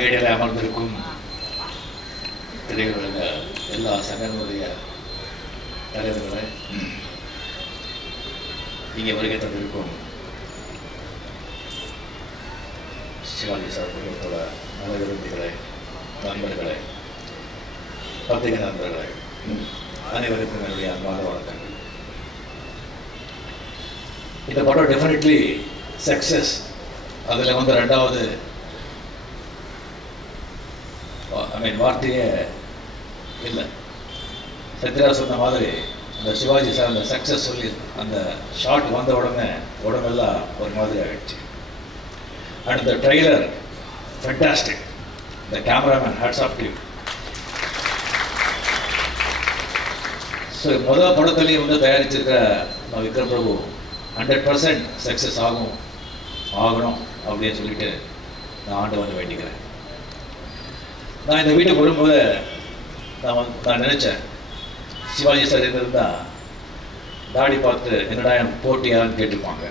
மேடையில் அமர்ந்திருக்கும் திரையுலக எல்லா சங்கங்களுடைய தலைவர்களை இங்கே வருகை தந்திருக்கும் சிவாஜி சார் குடும்பத்தோட நல்ல விரும்பிகளை நண்பர்களை பத்திரிகை நண்பர்களை அனைவருக்கும் என்னுடைய அன்பான வணக்கங்கள். இந்த படம் டெஃபினெட்லி சக்ஸஸ் அதில் வந்து ரெண்டாவது ஐ மீன் வார்த்தையே இல்லை. சத்யா சொன்ன மாதிரி அந்த சிவாஜி சார் அந்த சக்ஸஸ் சொல்லி அந்த ஷாட் வந்த உடனே உடம்பெல்லாம் ஒரு மாதிரி ஆகிடுச்சு and the trailer fantastic the cameraman hats off to you so முதல் படத்துலேயும் வந்து தயாரிச்சிருக்கிற Vikram Prabhu hundred percent success ஆகும் ஆகணும் அப்படின்னு சொல்லிட்டு நான் ஆண்டு வந்து வேண்டிக்கிறேன். நான் இந்த வீட்டுக்கு வரும்போது நான் வந்து நான் நினச்சேன். சிவாஜி சார் இருந்திருந்தா தாடி பார்த்து என்னடா என் போட்டியான்னு கேட்டிருப்பாங்க.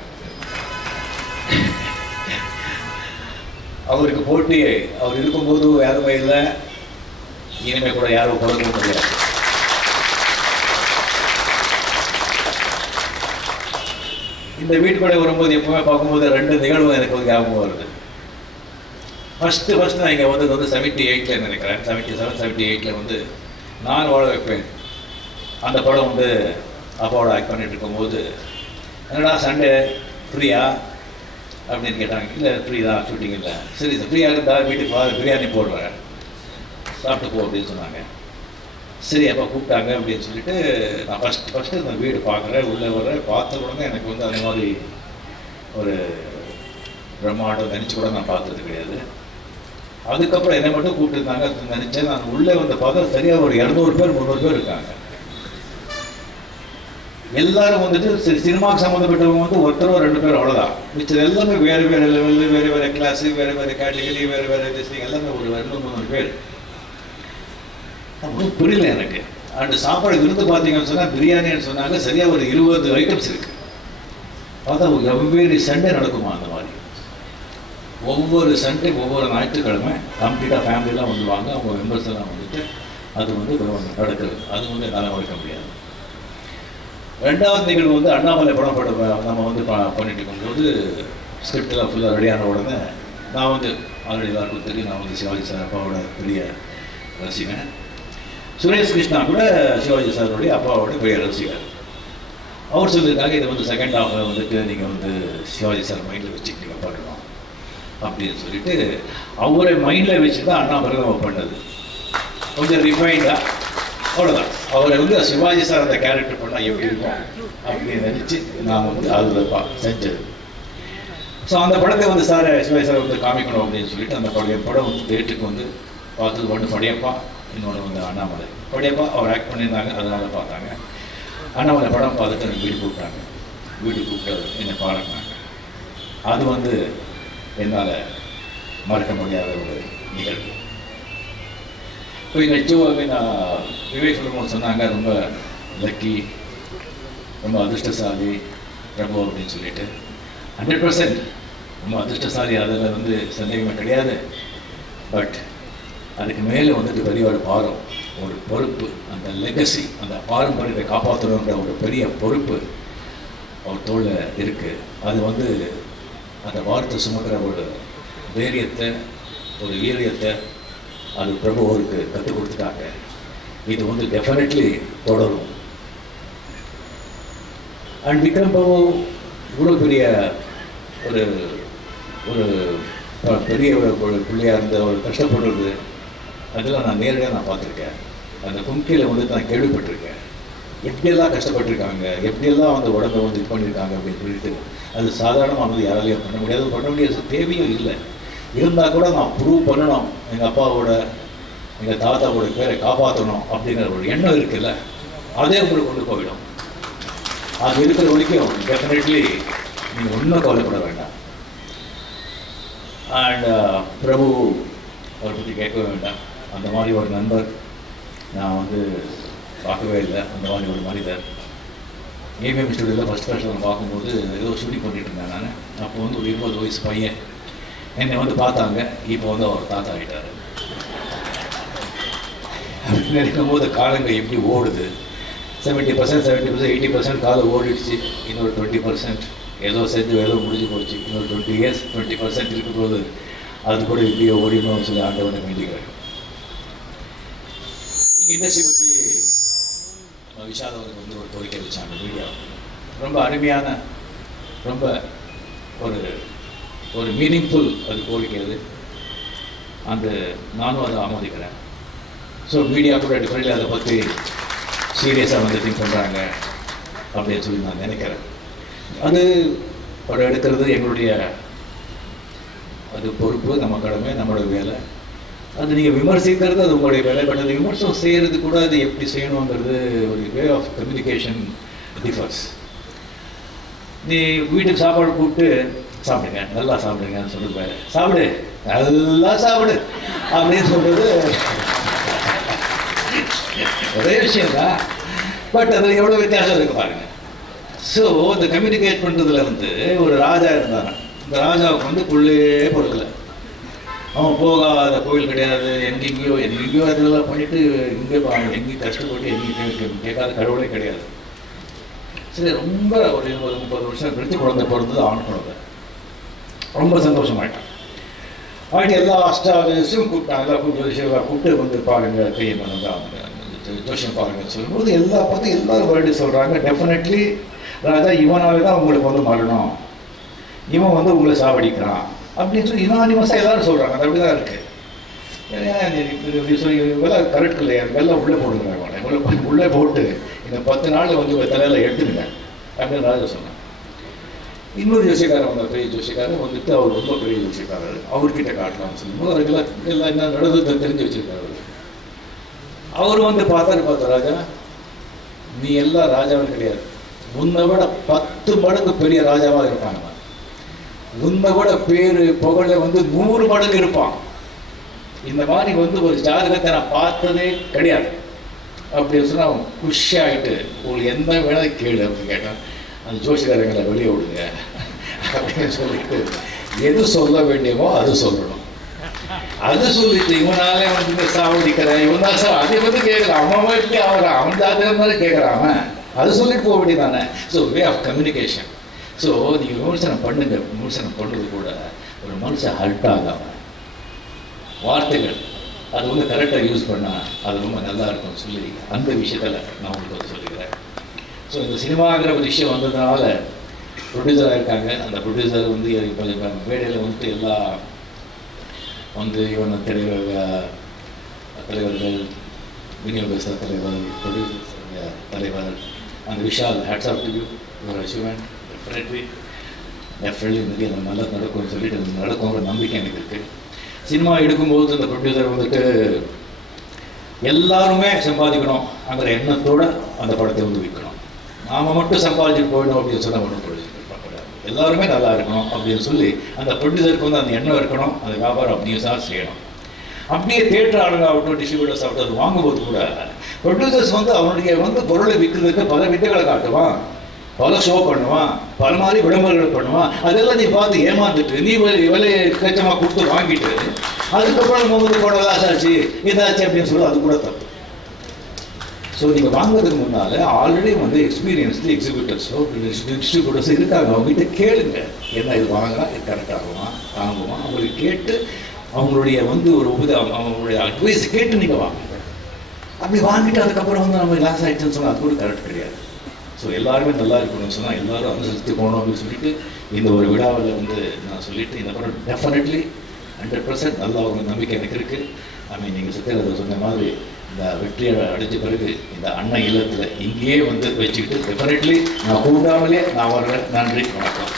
அவருக்கு போட்டி அவர் இருக்கும்போது யாருமே இல்லை. இனிமே கூட யாரும் கொடுக்கவும் முடியாது. இந்த வீட்டுக்குள்ளே வரும்போது எப்பவுமே பார்க்கும்போது ரெண்டு நிகழ்வு எனக்கு ஞாபகம் வருது. ஃபஸ்ட்டு ஃபஸ்ட்டு நான் இங்கே வந்தது வந்து செவன்ட்டி எயிட்டில் நினைக்கிறேன். செவன்ட்டி செவன் செவன்ட்டி எயிட்டில் வந்து நான் வாழ வைப்பேன். அந்த படம் வந்து அப்பாவோட ஆக்ட் பண்ணிட்டு இருக்கும்போது என்னடா சண்டே? ஃப்ரீயா அப்படின்னு கேட்டாங்க. இல்லை ஃப்ரீ தான் ஷூட்டிங் இல்லை. சரி ஃப்ரீயாக இருந்தால் வீட்டுக்கு வா பிரியாணி போடுறேன். சாப்பிட்டு போ அப்படின்னு சொன்னாங்க. சரி அப்போ கூப்பிட்டாங்க அப்படின்னு சொல்லிட்டு நான் ஃபஸ்ட் ஃபஸ்ட்டு இந்த வீடு பார்க்குறேன் உள்ளே வர்றேன். பார்த்த உடனே எனக்கு வந்து அந்த மாதிரி ஒரு பிரம்மாண்டம் நினச்சி கூட நான் பார்த்தது கிடையாது. அதுக்கப்புறம் என்னை மட்டும் கூப்பிட்டுருந்தாங்க நினைச்சேன். நான் உள்ளே வந்து பார்த்தா சரியாக ஒரு இரநூறு பேர் முந்நூறு பேர் இருக்காங்க. எல்லாரும் வந்துட்டு சி- சினிமாவுக்கு சம்மந்தப்பட்டவங்க வந்து ஒருத்தர் ரெண்டு பேர் அவ்வளோதான் மிச்சம் எல்லாமே வேறு வேறு லெவலில் வேறு வேறு கிளாஸு வேறு வேறு கேட்டகரி வேறு வேறு டிஸ்ட்ரிக் எல்லாமே ஒரு ரெண்டு மூணு பேர். ஒன்றும் புரியல எனக்கு. அண்டு சாப்பாடு விருந்து பார்த்தீங்கன்னு சொன்னால் பிரியாணின்னு சொன்னாங்க சரியாக ஒரு இருபது ஐட்டம்ஸ் இருக்குது பார்த்தா வெவ்வேறு சண்டே நடக்குமா அந்த மாதிரி. ஒவ்வொரு சண்டே ஒவ்வொரு ஞாயிற்றுக்கிழமை கம்ப்ளீட்டாக ஃபேமிலியெலாம் வந்துடுவாங்க அவங்க மெம்பர்ஸ் எல்லாம் வந்துட்டு அது வந்து நடக்குது. அது வந்து என்னால் மறக்க முடியாது. ரெண்டாவது நிகழ்வு வந்து அண்ணாமலை படம் பட நம்ம வந்து ப- பண்ணிட்டு இருக்கும்போது ஸ்கிரிப்டெல்லாம் ஃபுல்லாக ரெடியான உடனே நான் வந்து ஆல்ரெடி எல்லாருக்கும் தெரியும். நான் வந்து சிவாஜி சார் அப்பாவோட பெரிய ரசிகன். சுரேஷ் கிருஷ்ணா கூட சிவாஜி சாருடைய அப்பாவோட பெரிய ரசிகர். அவர் சொல்லியிருக்காங்க இதை வந்து செகண்ட் ஹாஃபில் வந்துட்டு நீங்கள் வந்து சிவாஜி சார் மைண்டில் வச்சுக்கிட்டீங்க நீங்கள் அப்படின்னு சொல்லிட்டு அவரை மைண்டில் வச்சு தான் அண்ணா நம்ம பண்ணது. கொஞ்சம் ரிஃபைண்டாக அவ்வளோதான் அவரை வந்து சிவாஜி சார் அந்த கேரக்டர் பண்ணால் எப்படி இருக்கும்? அப்படின்னு நினச்சி நான் வந்து அதில் பா செஞ்சது. ஸோ அந்த படத்தை வந்து சார் சிவாஜி சார் வந்து காமிக்கணும் அப்படின்னு சொல்லிட்டு அந்த பழைய படம் வந்து தேட்டருக்கு வந்து பார்த்தது ஒன்று படையப்பா இன்னொன்று வந்து அண்ணாமலை. படையப்பா அவர் ஆக்ட் பண்ணியிருந்தாங்க அதனால பார்த்தாங்க. அண்ணாமலை படம் பார்த்துட்டு எனக்கு வீடு கூப்பிட்டாங்க. வீடு கூப்பிட்டு என்னை பாராட்டினாங்க. அது வந்து என்னால் மறக்க முடியாத ஒரு நிகழ்வு. இப்போ இந்த நிச்சயமாகவே நான் விவேக் சொல்லும்போது சொன்னாங்க ரொம்ப லக்கி ரொம்ப அதிர்ஷ்டசாலி பிரபு அப்படின்னு சொல்லிட்டு. ஹண்ட்ரட் பர்சன்ட் ரொம்ப அதிர்ஷ்டசாலி அதில் வந்து சந்தேகமே கிடையாது. பட் அதுக்கு மேலே வந்துட்டு பெரிய ஒரு பாரம் ஒரு பொறுப்பு அந்த லெகசி அந்த பாரம்பரியத்தை காப்பாற்றணுன்ற ஒரு பெரிய பொறுப்பு அவர் தோளில் இருக்குது அது வந்து அந்த வார்த்தை சுமக்கிற ஒரு தைரியத்தை ஒரு ஈரியத்தை அது பிரபு அவருக்கு கற்றுக் கொடுத்துட்டாங்க. இது வந்து டெஃபினெட்லி தொடரும். அண்ட் விக்ரம் பிரபு இவ்வளோ பெரிய ஒரு ஒரு பெரிய ஒரு ஒரு இருந்த ஒரு கஷ்டப்படுறது அதெல்லாம் நான் நேரடியாக நான் பார்த்துருக்கேன். அந்த கும்கியில் வந்து நான் கேள்விப்பட்டிருக்கேன். எப்படியெல்லாம் கஷ்டப்பட்டிருக்காங்க? எப்படியெல்லாம் அந்த உடம்பை வந்து இது பண்ணியிருக்காங்க அப்படின்னு சொல்லிட்டு அது சாதாரணமாக வந்து யாராலையும் பண்ண முடியாது. பண்ண முடியாத தேவையும் இல்லை. இருந்தால் கூட நான் ப்ரூவ் பண்ணணும். எங்கள் அப்பாவோட எங்கள் தாத்தாவோட பேரை காப்பாற்றணும் அப்படிங்கிற ஒரு எண்ணம் இருக்குல்ல? அதே உங்களுக்கு கொண்டு போயிடும். அது இருக்கிற வரைக்கும் டெஃபினெட்லி நீங்கள் ஒன்றும் கவலைப்பட வேண்டாம். அண்ட் uh, பிரபு அவரை பற்றி கேட்கவே வேண்டாம். அந்த மாதிரி ஒரு நண்பர் நான் வந்து பார்க்கவே இல்லை. அந்த மாதிரி ஒரு மனிதர். ஏபிஎம் ஸ்டுடியோவில் ஃபஸ்ட் ஃபஸ்ட் பார்க்கும்போது ஏதோ ஷூட்டிங் பண்ணிட்டு இருந்தேன் நான். அப்போ வந்து ஒரு இருபது வயசு பையன். என்னை வந்து பார்த்தாங்க. இப்போ வந்து அவர் தாத்தா ஆகிட்டார் அப்படி நினைக்கும் போது காலங்கள் எப்படி ஓடுது? Seventy percent seventy percent eighty percent காலம் ஓடிடுச்சு. இன்னொரு டுவெண்ட்டி பர்சன்ட் ஏதோ செஞ்சு ஏதோ முடிஞ்சு போச்சு. இன்னொரு டுவெண்ட்டி இயர்ஸ் டுவெண்ட்டி பர்சன்ட் இருக்கும்போது அது கூட இப்படியே ஓடிடணும்னு சொல்லி ஆண்டவனை வேண்டிக்கிறேன். நீங்கள் இண்டஸ்ட்ரி பற்றி விஷால் அவருக்கு வந்து ஒரு கோரிக்கை வச்சாங்க மீடியா ரொம்ப அருமையான ரொம்ப ஒரு ஒரு மீனிங்ஃபுல் அது கோரிக்கை அது. அந்த நானும் அதை ஆமோதிக்கிறேன். ஸோ மீடியா கூட டிஃப்ரெண்ட்லி அதை பற்றி சீரியஸாக வந்து திங்க் பண்ணுறாங்க அப்படின்னு சொல்லி நான் நினைக்கிறேன். அது படம் எடுக்கிறது எங்களுடைய அது பொறுப்பு நம்ம கடமை நம்மளோட வேலை. அது நீங்கள் விமர்சிக்கிறது அது உங்களுடைய வேலை பட் அது விமர்சனம் செய்கிறது கூட அது எப்படி செய்யணுங்கிறது ஒரு வே ஆஃப் கம்யூனிகேஷன் டிஃபர்ஸ் நீ வீட்டுக்கு சாப்பாடு கூப்பிட்டு சாப்பிடுங்க நல்லா சாப்பிடுங்கன்னு சொல்லுவாரு சாப்பிடு நல்லா சாப்பிடு அப்படின்னு சொல்றது ஒரே விஷயம் தான் பட் அதில் எவ்வளோ வித்தியாசம் இருக்கு பாருங்க. ஸோ இந்த கம்யூனிகேட் பண்ணுறதுல வந்து ஒரு ராஜா இருந்தாங்க இந்த ராஜாவுக்கு வந்து புள்ளே பொறுக்கலை. அவன் போகாத கோயில் கிடையாது. எங்கெங்கேயோ எங்கெங்கேயோ அதெல்லாம் பண்ணிட்டு இங்கே எங்கேயும் கஷ்டப்பட்டு எங்கேயும் கேட்காத கடவுளே கிடையாது. சரி ரொம்ப ஒரு இருபது முப்பது வருஷம் கழிச்சு குழந்தை பிறந்தது ஆண் குழந்தை. ரொம்ப சந்தோஷமாயிட்டான். ஆகிட்டு எல்லா அஷ்டாவசியம் கூப்பிட்டான். எல்லா கூப்பிட்டு ஜோசியம் கூப்பிட்டு வந்து பாருங்க கையை பண்ணுங்க ஜோசியம் பாருங்கன்னு சொல்லும்போது எல்லா பார்த்து எல்லாரும் வேர்டு சொல்கிறாங்க டெஃபினெட்லி ராஜா இவனாலே தான் உங்களுக்கு வந்து மரணம். இவன் வந்து உங்களை சாவடிக்கிறான். அப்படின்னு சொல்லி இனானிமஸாக எல்லாரும் சொல்கிறாங்க அது அப்படி தான் இருக்குது இப்படி சொல்லி வெள்ளம் கரெக்ட் இல்லையா வெள்ளம் உள்ளே போடுங்க அவனை. உள்ளே போய் உள்ளே போட்டு இந்த பத்து நாள் வந்து தலையில் எடுத்துடுங்க அப்படின்னு ராஜா சொன்னேன். இன்னொரு ஜோசியக்காரர் வந்தார் பெரிய ஜோசியக்காரர் வந்துட்டு அவர் ரொம்ப பெரிய ஜோசியக்காரர். அவர்கிட்ட காட்டலாம்னு சொல்லும்போது அதுக்கெல்லாம் எல்லாம் என்ன நடந்தது தெரிஞ்சு வச்சிருக்காரு அவர். வந்து பார்த்தாரு பார்த்த ராஜா. நீ எல்லாம் ராஜாவும் கிடையாது. முன்னை விட பத்து மடங்கு பெரிய ராஜாவாக இருப்பாங்க. உன்னை கூட பேரு புகழ வந்து நூறு மடங்கு இருப்பான். இந்த மாதிரி வந்து ஒரு ஜாதகத்தை நான் பார்த்ததே கிடையாது. அப்படி சொன்னால் அவன் குஷி ஆகிட்டு உங்களுக்கு எந்த வேலை கேளு? அப்படின்னு கேட்டான் அந்த ஜோசிகாரங்களை வெளியே விடுங்க. அப்படின்னு சொல்லிட்டு எது சொல்ல வேண்டியமோ அது சொல்லணும். அது சொல்லிட்டு இவனால வந்து சாவடிக்கிறேன். இவன் தான் சார் அதை வந்து கேட்குறான் அவன் வீட்டுக்கு அவன் அவன் ஜாதகம் மாதிரி கேட்குறான் அது சொல்லிட்டு போக வேண்டியதானே so way of communication so நீங்கள் விமர்சனம் பண்ணுங்க. விமர்சனம் பண்ணுறது கூட ஒரு மனுஷன் ஹல்ட் ஆகாம வார்த்தைகள் அது வந்து கரெக்டாக யூஸ் பண்ணால் அது ரொம்ப நல்லா இருக்கும் சொல்லி அந்த விஷயத்தில் நான் உங்களுக்கு சொல்லிக்கிறேன். ஸோ இந்த சினிமாங்கிற ஒரு விஷயம் வந்ததுனால ப்ரொடியூசராக இருக்காங்க. அந்த ப்ரொடியூசர் வந்து இப்போ மேடையில் வந்துட்டு எல்லா வந்து இவன் தலைவர் தலைவர்கள் விநியோகஸ்தர் தலைவர் ப்ரொடியூசர் தலைவர் அந்த Vishal hats off to you your achievement definitely வந்து நிறைய நல்லா நடக்கும்னு சொல்லிட்டு அது நடக்குங்கிற நம்பிக்கை எனக்கு இருக்குது சினிமா எடுக்கும்போது அந்த ப்ரொடியூசர் வந்துட்டு எல்லாருமே சம்பாதிக்கணும் அந்த எண்ணத்தோட அந்த படத்தை வந்து விற்கணும். நாம மட்டும் சம்பாதிச்சுட்டு போயிடும் அப்படின்னு சொன்னால் ஒன்றும் ப்ரொடியூசர் எல்லாருமே நல்லா இருக்கணும் அப்படின்னு சொல்லி அந்த ப்ரொடியூசருக்கு வந்து அந்த எண்ணம் இருக்கணும் அந்த வியாபாரம் அப்படியே தான் செய்யணும். அப்படியே தேட்டர் ஆளுங்க ஆகட்டும் டிஸ்ட்ரிபியூட்டர்ஸ் ஆகட்டும் அது வாங்கும்போது கூட ப்ரொடியூசர்ஸ் வந்து அவனுடைய வந்து பொருளை விற்கிறதுக்கு பல வித்தைகளை காட்டுவான். பல ஷோ பண்ணுவான் பல மாதிரி விளம்பரங்கள் பண்ணுவான். அதெல்லாம் நீ பார்த்து ஏமாந்துட்டு நீ விலையை கச்சமாக கொடுத்து வாங்கிட்டு அதுக்கப்புறம் நம்ம வந்து போட ஆச்சு இதாச்சு அப்படின்னு சொல்லி அது கூட தப்பு. ஸோ நீங்கள் வாங்குறதுக்கு முன்னால் ஆல்ரெடி வந்து எக்ஸ்பீரியன்ஸ்டு எக்ஸிக்யூட்டிவ்ஸோ டிஸ்ட்ரிபியூட்டர்ஸோ இருக்காங்க. அவங்ககிட்ட கேளுங்க. என்ன இது வாங்கினா இது கரெக்டாகுமா தாங்குமா? அவங்களுக்கு கேட்டு அவங்களுடைய வந்து ஒரு உபத அவங்களுடைய அட்வைஸ் கேட்டு நீங்கள் வாங்குங்க. அப்படி வாங்கிட்டு அதுக்கப்புறம் வந்து நம்ம லாஸ் ஆகிடுச்சுன்னு சொன்னால் அது கூட கரெக்ட் கிடையாது. ஸோ எல்லாருமே நல்லா இருக்கணும்னு சொன்னால் எல்லாரும் அனுசரித்து போகணும் அப்படின்னு சொல்லிட்டு இந்த ஒரு விழாவில் வந்து நான் சொல்லிட்டு இந்த படம் டெஃபினெட்லி ஹண்ட்ரட் பர்சன்ட் நல்லா ஒரு நம்பிக்கை எனக்கு இருக்குது ஐ மீன் நீங்கள் சித்திரத்தை சொன்ன மாதிரி இந்த வெற்றியை அடைஞ்ச பிறகு இந்த அண்ணன் இல்லத்தில் இங்கேயே வந்து வச்சுக்கிட்டு டெஃபினெட்லி நான் கூடாமலே நான் வர்றேன் நன்றி வணக்கம்.